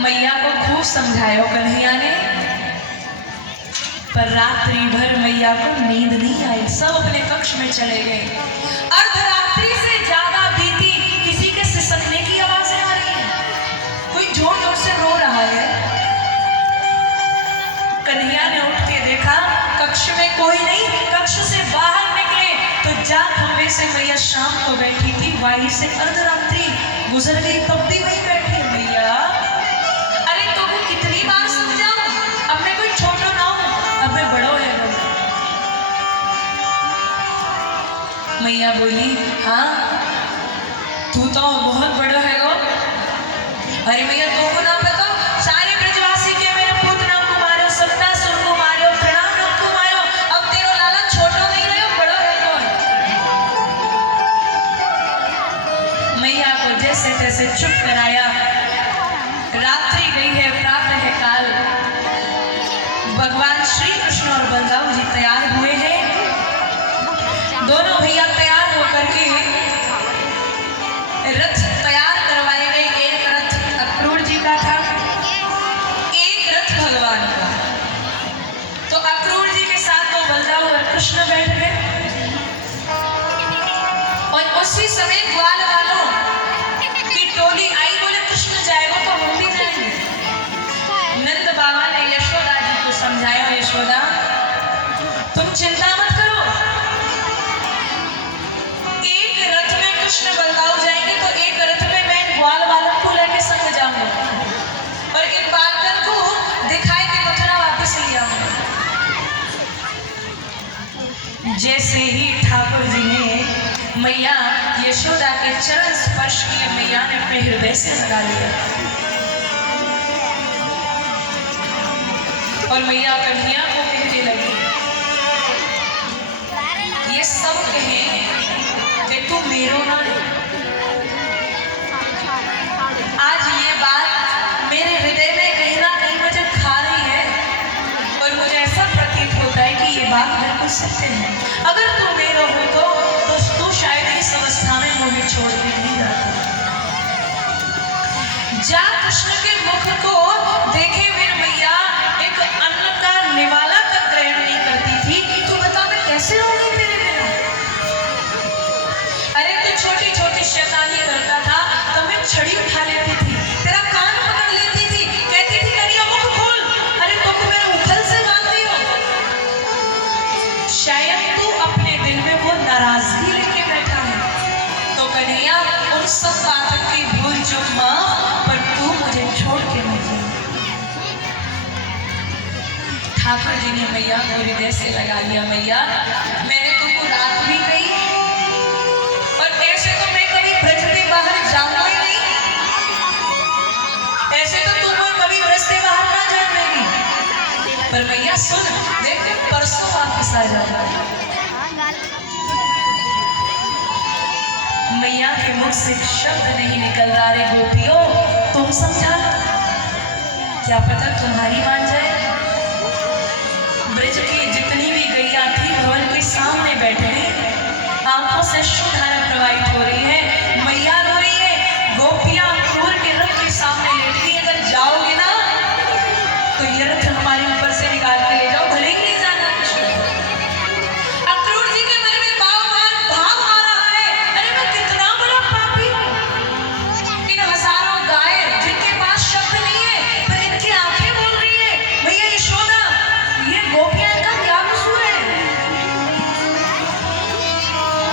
मैया को खूब समझाया कन्हैया ने, पर रात्रि भर मैया को नींद नहीं आई। सब अपने कक्ष में चले गए। अर्धरात्रि से ज्यादा बीती, किसी के सिसकने की आवाजें आ रही है, कोई जोर जोर से रो रहा है। कन्हैया ने उठ के देखा, कक्ष में कोई नहीं। कक्ष से बाहर निकले तो जा खंबे से मैया शाम को बैठी थी, वहीं से अर्धरात्रि गुजर गई, तब भी वहीं बैठी है मैया। अरे तुम कितनी बार समझाऊं, अब मैं कोई छोटा ना हूं, अब मैं बड़ो है। मैया बोली, हाँ तू तो बहुत बड़ा है वो। अरे मैया तुमको ना पता, सारे ब्रजवासी के मेरे पुत्र नाम को मारो, सपना सुर को मारो, प्रणाम नाम को मारो, अब तेरो लाला छोटो नहीं रहे, बड़ो है कौन। मैया को जैसे तैसे चुप कराया। रात्रि गई है, प्रातः काल। भगवान श्री कृष्ण और बलराम जी तैयार हुए हैं। दोनों भैया तैयार होकर के रथ तैयार करवाए गए। एक रथ अक्रूर जी का था, एक रथ भगवान का। तो अक्रूर जी के साथ तो बलराम और कृष्ण बैठ गए, और उसी समय ग्वाल वालों की टोली आई। बोले कृष्ण जाएगा तो हम भी जाएंगे। नंद बाबा ने यशोदा जी को समझाया, यशोदा तुम चिंता मत करो, एक रथ में कृष्ण बलराम जाएंगे तो एक रथ में मैं ग्वाल वालों को लेके संग जाऊंगा, और एक बालकन को दिखाई के मथुरा वापस ले आऊंगा। जैसे ही ठाकुर जी ने मैया यशोदा के चरण स्पर्श किए, मैया ने अपने हृदय से लगा लिया, और मैया कन्हैया को कहने लगी, ये सब कहें कि तू मेरो ना है। आज ये बात मेरे हृदय में कहीं ना कहीं मुझे खा रही है, और मुझे ऐसा प्रतीत होता है कि ये बात बिल्कुल सत्य है। अगर तू मेरो हो तो तू शायद इस अवस्था में मुझे छोड़ के नहीं जाता। जा कृष्ण के मुख को देखे बिन मैया एक अन्न का निवाला तक ग्रहण नहीं करती थी। तू बता मैं कैसे रहूंगी तेरे बिना। अरे तू छोटी छोटी शैतानी करता था तो मैं छड़ी उठा लेती थी, तेरा कान पकड़ लेती थी, कहती थी कन्हैया मुख खोल। अरे तुमको मेरे उखल से मारती हो। शायद तू अपने दिल में वो नाराजगी लेके बैठा है, तो कन्हैया उन सब बातों की भूल चूक माफ, पर तू मुझे छोड़ के मत जा। ठाकुर जी ने मैया को हृदय से लगा लिया। मैया मैंने तुमको रात भी कही, और ऐसे तो मैं कभी ब्रज से बाहर जाऊंगा ही नहीं, ऐसे तो तुम कभी ब्रज से बाहर ना जाएगी। पर मैया सुन, देख परसों वापस आ जाऊंगा। मैया के मुख से शब्द नहीं निकल रहा। रे गोपियों तुम समझा, क्या पता तुम्हारी मान जाए। ब्रज की जितनी भी गैया थी भवन के सामने बैठे, आंखों से शुद्धारा प्रवाहित हो रही है। मैया रो रही है, गोपियां अक्रूर के रथ के सामने लेट गई। अगर जाओगे ना तो ये रथ हमारे ऊपर से निकाल के ले जाओ, भले ही नहीं जाना। अक्रूर जी के मन में भाव आ रहा है, अरे मैं कितना बड़ा पापी हूं। इन हजारों गाय जिनके पास शब्द नहीं है, पर इनकी आंखें बोल रही है, भैया यशोदा ये गोपियां का क्या कसूर है।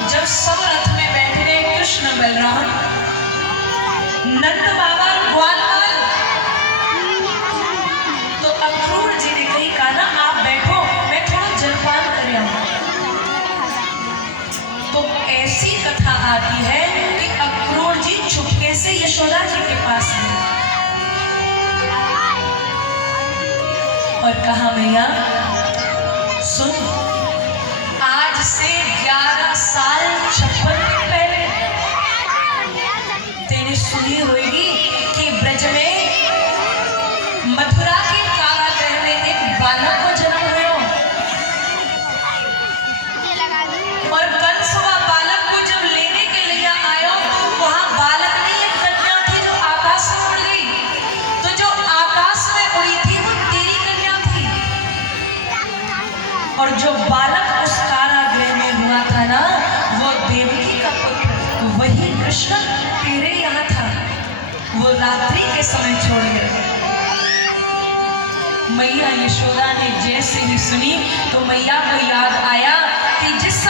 जब सब रथ में बैठे रहे कृष्ण बलराम, नंद बाबा ग्वालवाल, तो अक्रूर जी ने कही कहा ना आप बैठो, मैं थोड़ा जलपान कर आऊं। तो ऐसी कथा आती है कि अक्रूर जी चुपके से यशोदा जी के पास गए और कहा मैया सुन, आज से 11 साल 56 दिन पहले तेने सुनी होगी कि ब्रज में मथुरा के कारागृह में एक बालक को जन्म हुआ, और कंस वह बालक को जब लेने के लिए आयो, वहां बालक नहीं एक कन्या थी जो आकाश से उड़ गई। तो जो कृष्ण तेरे यहाँ था, वो रात्रि के समय छोड़ गए। मैया यशोदा ने जैसे ही सुनी तो मैया को याद आया कि जिस